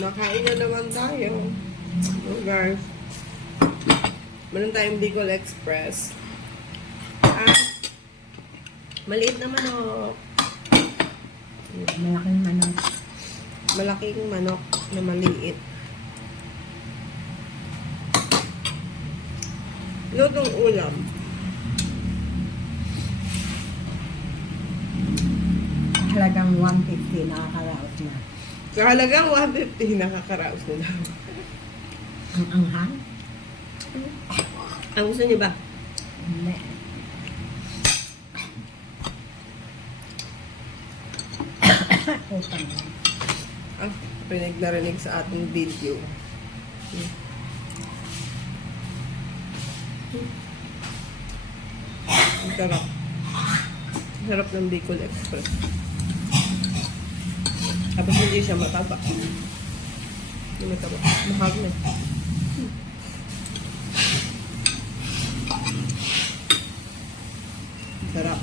Nakain na naman tayo. So guys, meron tayong Bicol Express. At maliit na manok. Malaking manok. Malaking manok na maliit. Lutong ulam. Halagang 150 nakakaraos na. Sa halagang 150, nakakaraos na lang. Ang anghang? Ang gusto niyo ba? Hindi. Utang. Ah, pinag-narinig sa ating video. Ang sarap. Ang sarap ng Bicol Express. Tapos hindi siya mataba. Hindi mataba. Mahal na. Ang sarap.